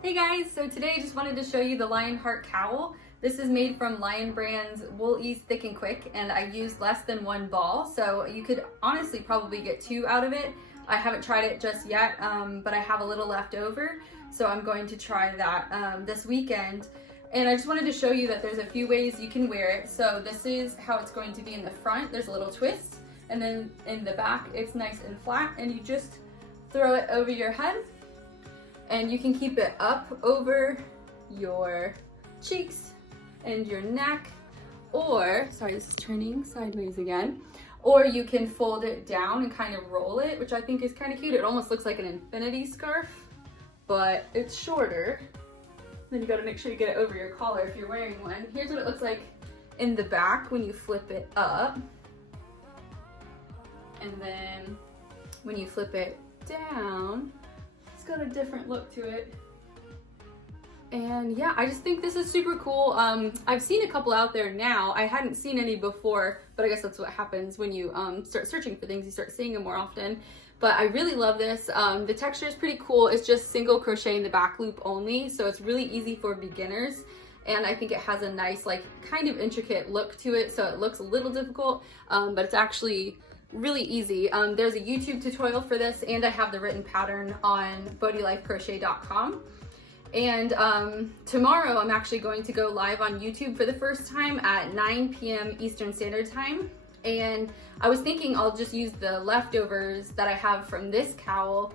Hey guys, so today I just wanted to show you the Lionheart cowl. This is made from Lion Brand's Wool Ease Thick and Quick, and I used less than one ball, so you could honestly probably get 2 out of it. I haven't tried it just yet, but I have a little left over, so I'm going to try that this weekend. And I just wanted to show you that there's a few ways you can wear it. So this is how it's going to be in the front. There's a little twist, and then in the back it's nice and flat, and you just throw it over your head. And you can keep it up over your cheeks and your neck, or, sorry, this is turning sideways again, or you can fold it down and kind of roll it, which I think is kind of cute. It almost looks like an infinity scarf, but it's shorter. Then you gotta make sure you get it over your collar if you're wearing one. Here's what it looks like in the back when you flip it up. And then when you flip it down, it's got a different look to it. And yeah, I just think this is super cool. I've seen a couple out there now. I hadn't seen any before, but I guess that's what happens when you start searching for things. You start seeing them more often. But I really love this. The texture is pretty cool. It's just single crochet in the back loop only, so it's really easy for beginners. And I think it has a nice, like, kind of intricate look to it, so it looks a little difficult, but it's actually really easy. There's a YouTube tutorial for this, and I have the written pattern on bodylifecrochet.com. And tomorrow I'm actually going to go live on YouTube for the first time at 9 p.m. Eastern Standard Time. And I was thinking I'll just use the leftovers that I have from this cowl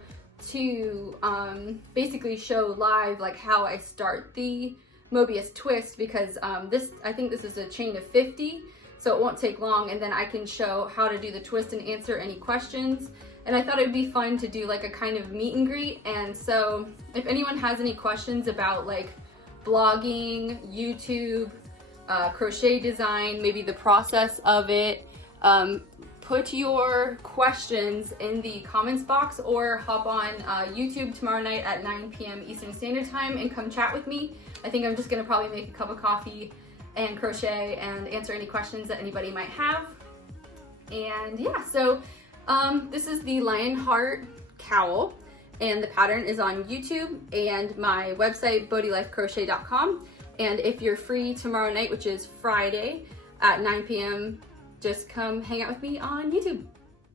to basically show live like how I start the Mobius twist, because I think this is a chain of 50. So it won't take long, and then I can show how to do the twist and answer any questions. And I thought it would be fun to do like a kind of meet and greet. And so if anyone has any questions about like blogging, YouTube, crochet design, maybe the process of it, put your questions in the comments box, or hop on YouTube tomorrow night at 9 p.m. Eastern Standard Time and come chat with me. I think I'm just gonna probably make a cup of coffee and crochet and answer any questions that anybody might have. And yeah, so this is the Lionheart cowl, and the pattern is on YouTube and my website bodylifecrochet.com. And if you're free tomorrow night, which is Friday at 9 p.m, just come hang out with me on YouTube.